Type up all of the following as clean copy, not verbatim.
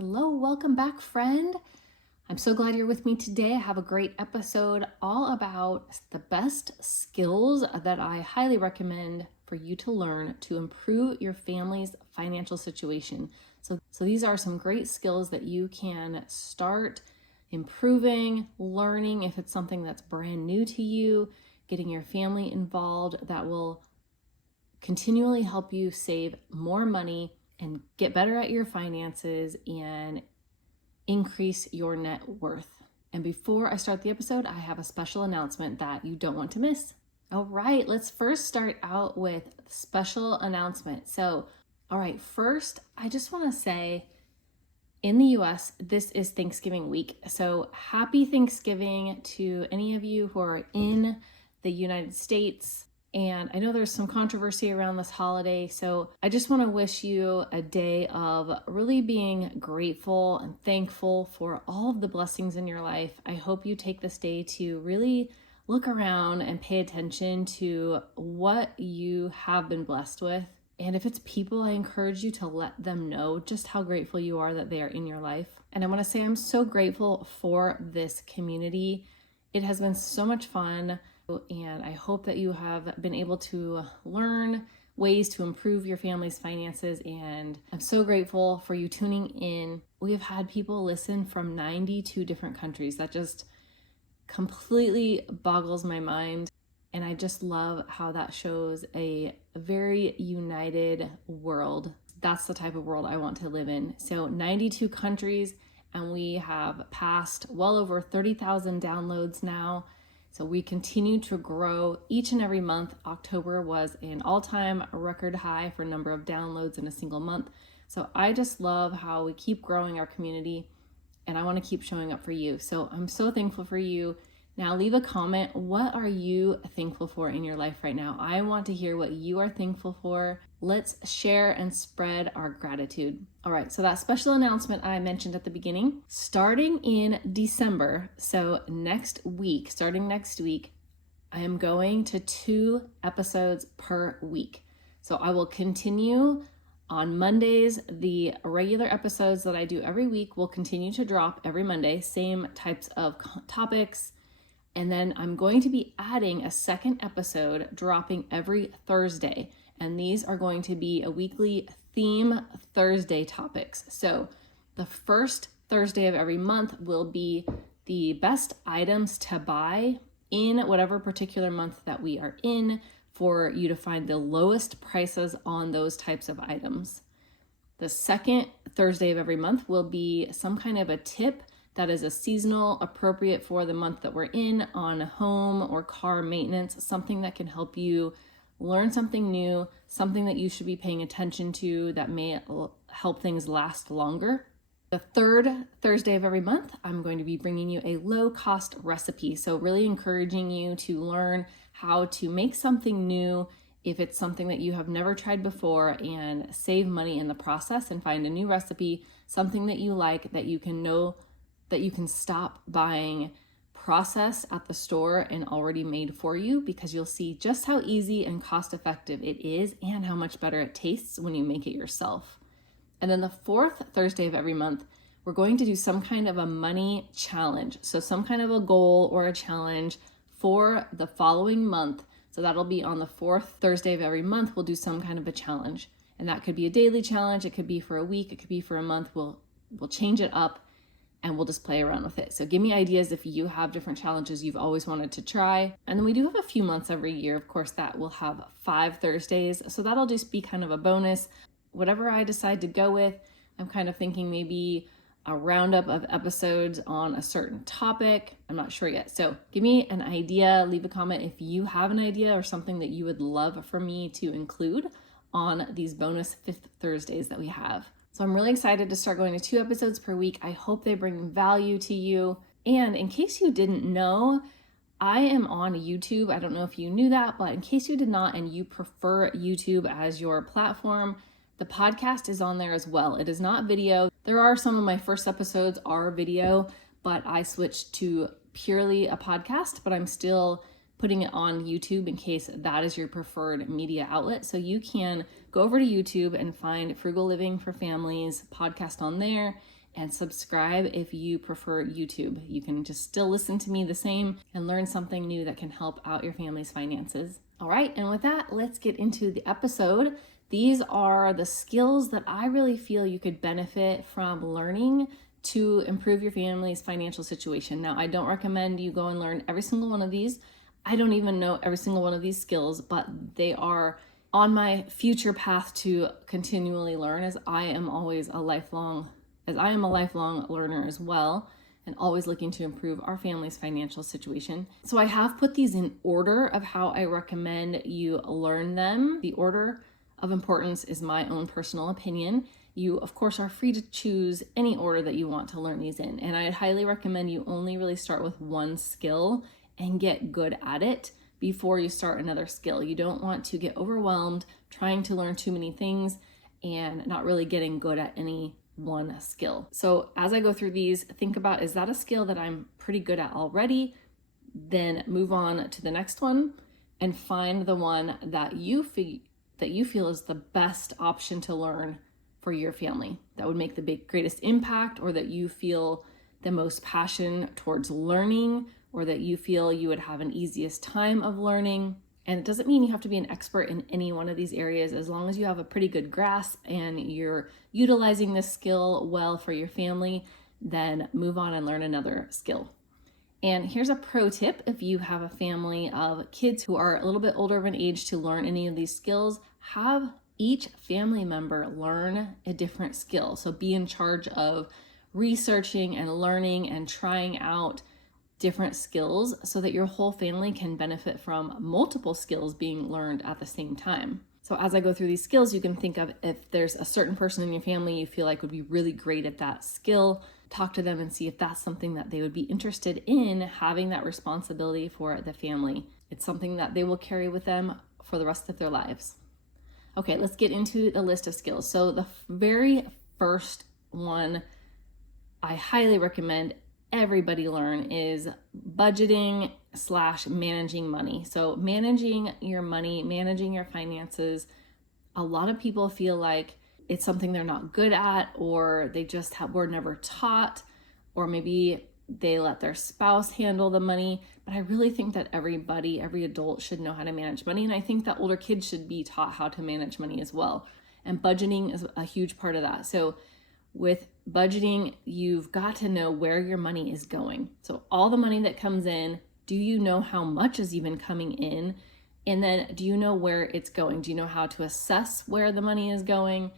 Hello, welcome back, friend. I'm so glad you're with me today. I have a great episode all about the best skills that I highly recommend for you to learn to improve your family's financial situation. So these are some great skills that you can start improving, learning if it's something that's brand new to you, getting your family involved that will continually help you save more money and get better at your finances and increase your net worth. And before I start the episode, I have a special announcement that you don't want to miss. All right, let's first start out with special announcement. All right, first, I just want to say in the US, this is Thanksgiving week. So happy Thanksgiving to any of you who are in the United States. And I know there's some controversy around this holiday, so I just want to wish you a day of really being grateful and thankful for all of the blessings in your life. I hope you take this day to really look around and pay attention to what you have been blessed with. And if it's people, I encourage you to let them know just how grateful you are that they are in your life. And I want to say I'm so grateful for this community. It has been so much fun. And I hope that you have been able to learn ways to improve your family's finances. And I'm so grateful for you tuning in. We have had people listen from 92 different countries. That just completely boggles my mind. And I just love how that shows a very united world. That's the type of world I want to live in. So 92 countries, and we have passed well over 30,000 downloads now. So we continue to grow each and every month. October was an all-time record high for number of downloads in a single month. So I just love how we keep growing our community, and I want to keep showing up for you. So I'm so thankful for you. Now leave a comment. What are you thankful for in your life right now? I want to hear what you are thankful for. Let's share and spread our gratitude. All right, so that special announcement I mentioned at the beginning, starting in December, so starting next week, I am going to 2 episodes per week. So I will continue on Mondays. The regular episodes that I do every week will continue to drop every Monday, same types of topics. And then I'm going to be adding a second episode dropping every Thursday. And these are going to be a weekly theme Thursday topics. So the first Thursday of every month will be the best items to buy in whatever particular month that we are in for you to find the lowest prices on those types of items. The second Thursday of every month will be some kind of a tip that is a seasonal, appropriate for the month that we're in on home or car maintenance, something that can help you learn something new, something that you should be paying attention to that may help things last longer. The third Thursday of every month, I'm going to be bringing you a low-cost recipe. So really encouraging you to learn how to make something new if it's something that you have never tried before, and save money in the process and find a new recipe, something that you like, that you can stop buying processed at the store and already made for you, because you'll see just how easy and cost effective it is and how much better it tastes when you make it yourself. And then the fourth Thursday of every month, we're going to do some kind of a money challenge. So some kind of a goal or a challenge for the following month. So that'll be on the fourth Thursday of every month, we'll do some kind of a challenge. And that could be a daily challenge, it could be for a week, it could be for a month. We'll change it up and we'll just play around with it. So give me ideas if you have different challenges you've always wanted to try. And then we do have a few months every year, of course, that will have 5 Thursdays. So that'll just be kind of a bonus. Whatever I decide to go with, I'm kind of thinking maybe a roundup of episodes on a certain topic. I'm not sure yet. So give me an idea, leave a comment if you have an idea or something that you would love for me to include on these bonus 5th Thursdays that we have. So I'm really excited to start going to 2 episodes per week. I hope they bring value to you. And in case you didn't know, I am on YouTube. I don't know if you knew that, but in case you did not and you prefer YouTube as your platform, the podcast is on there as well. It is not video. There are some of my first episodes are video, but I switched to purely a podcast, but I'm still putting it on YouTube in case that is your preferred media outlet. So you can go over to YouTube and find Frugal Living for Families podcast on there. and subscribe if you prefer YouTube. You can just still listen to me the same and learn something new that can help out your family's finances. All right, and with that, let's get into the episode. These are the skills that I really feel you could benefit from learning to improve your family's financial situation. Now, I don't recommend you go and learn every single one of these. I don't even know every single one of these skills, but they are on my future path to continually learn, as I am a lifelong learner as well, and always looking to improve our family's financial situation. So I have put these in order of how I recommend you learn them. The order of importance is my own personal opinion. You, of course, are free to choose any order that you want to learn these in. And I'd highly recommend you only really start with one skill and get good at it before you start another skill. You don't want to get overwhelmed trying to learn too many things and not really getting good at any one skill. So as I go through these, think about, is that a skill that I'm pretty good at already? Then move on to the next one and find the one that you feel is the best option to learn for your family, that would make the greatest impact, or that you feel the most passion towards learning, or that you feel you would have an easiest time of learning. And it doesn't mean you have to be an expert in any one of these areas. As long as you have a pretty good grasp and you're utilizing this skill well for your family, then move on and learn another skill. And here's a pro tip: if you have a family of kids who are a little bit older of an age to learn any of these skills, have each family member learn a different skill. So be in charge of researching and learning and trying out different skills so that your whole family can benefit from multiple skills being learned at the same time. So as I go through these skills, you can think of, if there's a certain person in your family you feel like would be really great at that skill, talk to them and see if that's something that they would be interested in having that responsibility for the family. It's something that they will carry with them for the rest of their lives. Okay, let's get into the list of skills. So the very first one I highly recommend everybody learn is budgeting / managing money. So managing your money, managing your finances. A lot of people feel like it's something they're not good at, or they just were never taught, or maybe they let their spouse handle the money. But I really think that every adult should know how to manage money. And I think that older kids should be taught how to manage money as well. And budgeting is a huge part of that. So with budgeting, you've got to know where your money is going. So all the money that comes in, do you know how much is even coming in? And then do you know where it's going? Do you know how to assess where the money is going?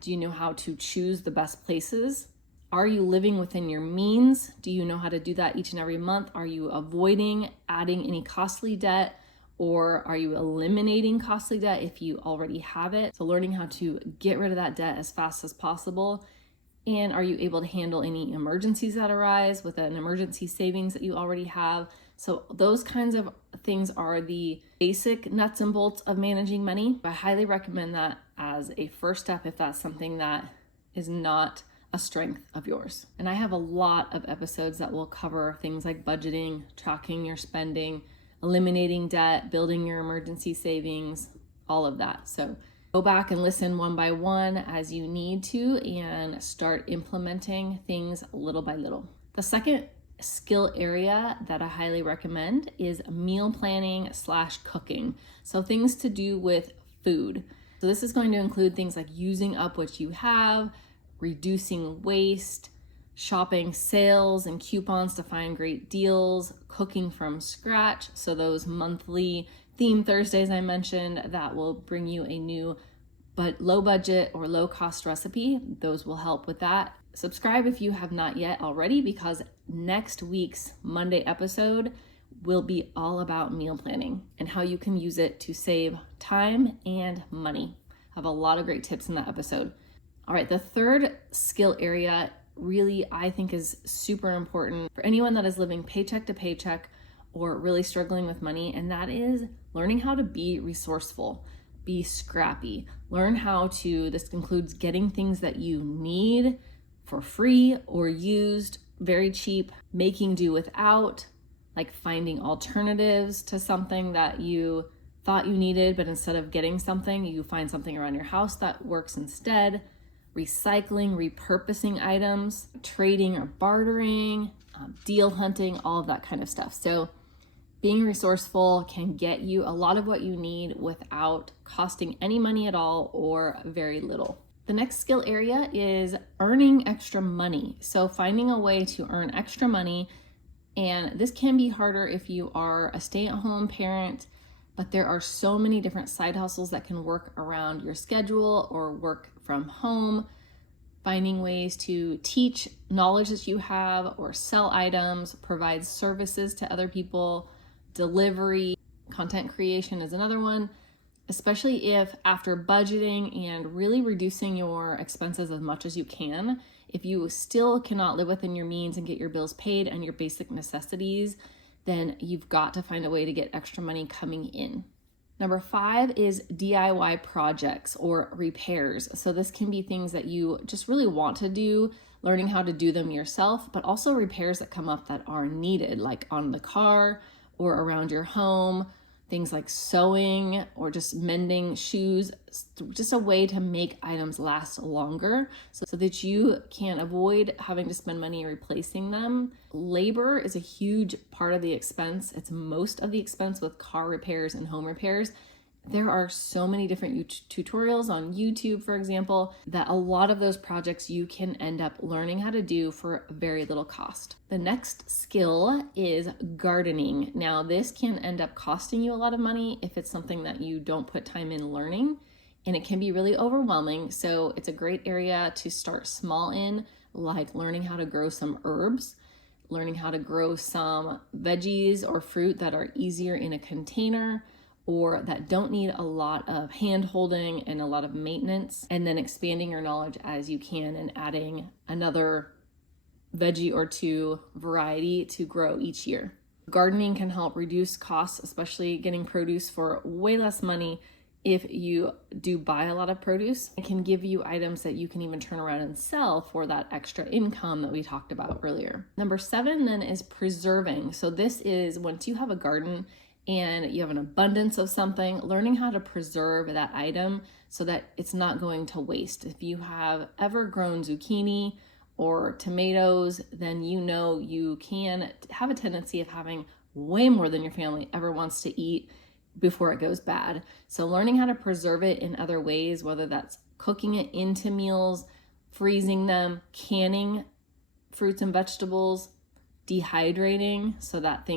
Do you know how to choose the best places? Are you living within your means? Do you know how to do that each and every month? Are you avoiding adding any costly debt, or are you eliminating costly debt if you already have it? So learning how to get rid of that debt as fast as possible. And are you able to handle any emergencies that arise with an emergency savings that you already have? So those kinds of things are the basic nuts and bolts of managing money. I highly recommend that as a first step if that's something that is not a strength of yours. And I have a lot of episodes that will cover things like budgeting, tracking your spending, eliminating debt, building your emergency savings, all of that. So go back and listen one by one as you need to and start implementing things little by little. The second skill area that I highly recommend is meal planning / cooking. So things to do with food. So this is going to include things like using up what you have, reducing waste, shopping sales and coupons to find great deals, cooking from scratch. So those monthly theme Thursdays I mentioned that will bring you a new but low budget or low cost recipe. Those will help with that. Subscribe if you have not yet already, because next week's Monday episode will be all about meal planning and how you can use it to save time and money. I have a lot of great tips in that episode. All right, the third skill area really I think is super important for anyone that is living paycheck to paycheck or really struggling with money, and that is learning how to be resourceful, be scrappy. Learn how to, this includes getting things that you need for free or used very cheap, making do without, like finding alternatives to something that you thought you needed, but instead of getting something, you find something around your house that works instead. recycling, repurposing items, trading or bartering, deal hunting, all of that kind of stuff. So being resourceful can get you a lot of what you need without costing any money at all or very little. The next skill area is earning extra money. So finding a way to earn extra money, and this can be harder if you are a stay-at-home parent, but there are so many different side hustles that can work around your schedule or work from home. Finding ways to teach knowledge that you have or sell items, provide services to other people, delivery, content creation is another one, especially if after budgeting and really reducing your expenses as much as you can, if you still cannot live within your means and get your bills paid and your basic necessities, then you've got to find a way to get extra money coming in. Number 5 is DIY projects or repairs. So this can be things that you just really want to do, learning how to do them yourself, but also repairs that come up that are needed, like on the car or around your home, things like sewing or just mending shoes, just a way to make items last longer so that you can avoid having to spend money replacing them. Labor is a huge part of the expense. It's most of the expense with car repairs and home repairs. There are so many different tutorials on YouTube, for example, that a lot of those projects you can end up learning how to do for very little cost. The next skill is gardening. Now, this can end up costing you a lot of money if it's something that you don't put time in learning, and it can be really overwhelming. So it's a great area to start small in, like learning how to grow some herbs, learning how to grow some veggies or fruit that are easier in a container, or that don't need a lot of hand holding and a lot of maintenance, and then expanding your knowledge as you can and adding another veggie or two variety to grow each year. Gardening can help reduce costs, especially getting produce for way less money if you do buy a lot of produce. It can give you items that you can even turn around and sell for that extra income that we talked about earlier. Number 7 then is preserving. So this is once you have a garden and you have an abundance of something, learning how to preserve that item so that it's not going to waste. If you have ever grown zucchini or tomatoes, then you know you can have a tendency of having way more than your family ever wants to eat before it goes bad. So learning how to preserve it in other ways, whether that's cooking it into meals, freezing them, canning fruits and vegetables, dehydrating so that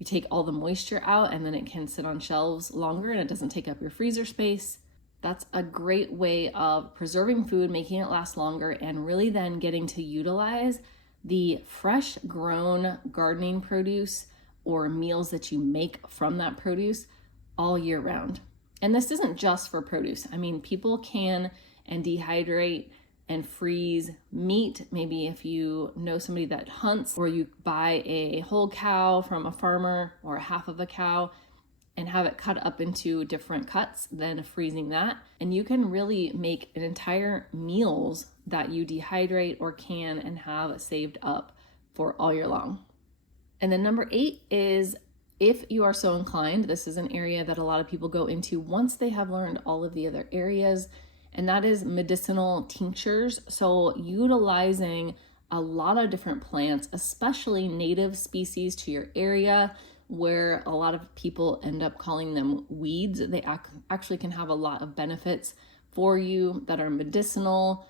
you take all the moisture out and then it can sit on shelves longer and it doesn't take up your freezer space. That's a great way of preserving food, making it last longer, and really then getting to utilize the fresh grown gardening produce or meals that you make from that produce all year round. And this isn't just for produce. I mean, people can and dehydrate and freeze meat. Maybe if you know somebody that hunts, or you buy a whole cow from a farmer or a half of a cow and have it cut up into different cuts, then freezing that. And you can really make an entire meals that you dehydrate or can and have saved up for all year long. And then number 8 is, if you are so inclined, this is an area that a lot of people go into once they have learned all of the other areas, and that is medicinal tinctures. So utilizing a lot of different plants, especially native species to your area, where a lot of people end up calling them weeds. They actually can have a lot of benefits for you that are medicinal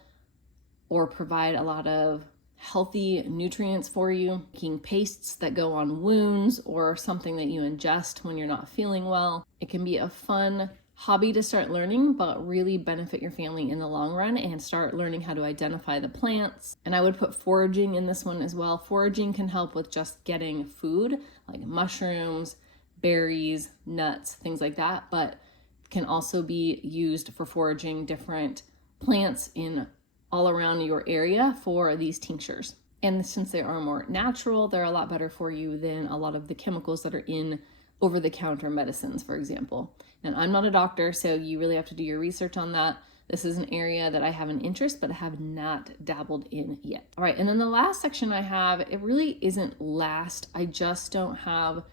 or provide a lot of healthy nutrients for you. Making pastes that go on wounds or something that you ingest when you're not feeling well. It can be a fun hobby to start learning, but really benefit your family in the long run, and start learning how to identify the plants. And I would put foraging in this one as well. Foraging can help with just getting food like mushrooms, berries, nuts, things like that, but can also be used for foraging different plants in all around your area for these tinctures. And since they are more natural, they're a lot better for you than a lot of the chemicals that are in over-the-counter medicines, for example. And I'm not a doctor, so you really have to do your research on that. This is an area that I have an interest, but have not dabbled in yet. All right, and then the last section I have, it really isn't last. I just don't have,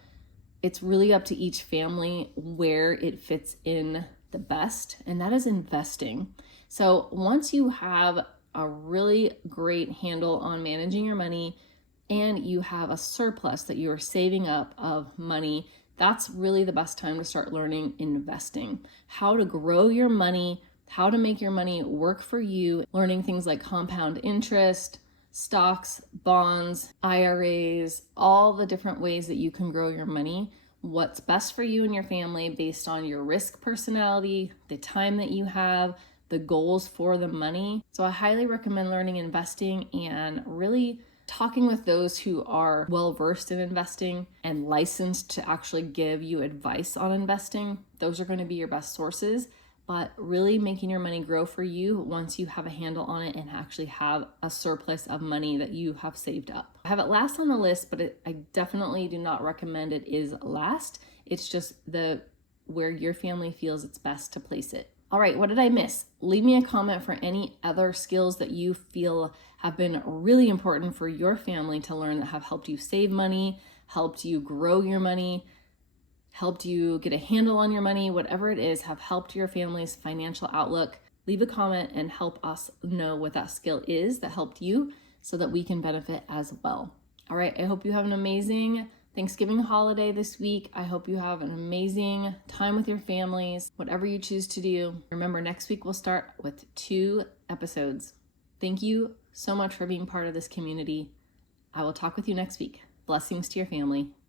it's really up to each family where it fits in the best, and that is investing. So once you have a really great handle on managing your money and you have a surplus that you are saving up of money, that's really the best time to start learning investing, how to grow your money, how to make your money work for you, learning things like compound interest, stocks, bonds, IRAs, all the different ways that you can grow your money, what's best for you and your family based on your risk personality, the time that you have, the goals for the money. So I highly recommend learning investing and really talking with those who are well versed in investing and licensed to actually give you advice on investing. Those are going to be your best sources, but really making your money grow for you once you have a handle on it and actually have a surplus of money that you have saved up. I have it last on the list, but I definitely do not recommend it is last. It's just where your family feels it's best to place it. All right, what did I miss? Leave me a comment for any other skills that you feel have been really important for your family to learn that have helped you save money, helped you grow your money, helped you get a handle on your money, whatever it is, have helped your family's financial outlook. Leave a comment and help us know what that skill is that helped you so that we can benefit as well. All right, I hope you have an amazing Thanksgiving holiday this week. I hope you have an amazing time with your families, whatever you choose to do. Remember, next week we'll start with 2 episodes. Thank you so much for being part of this community. I will talk with you next week. Blessings to your family.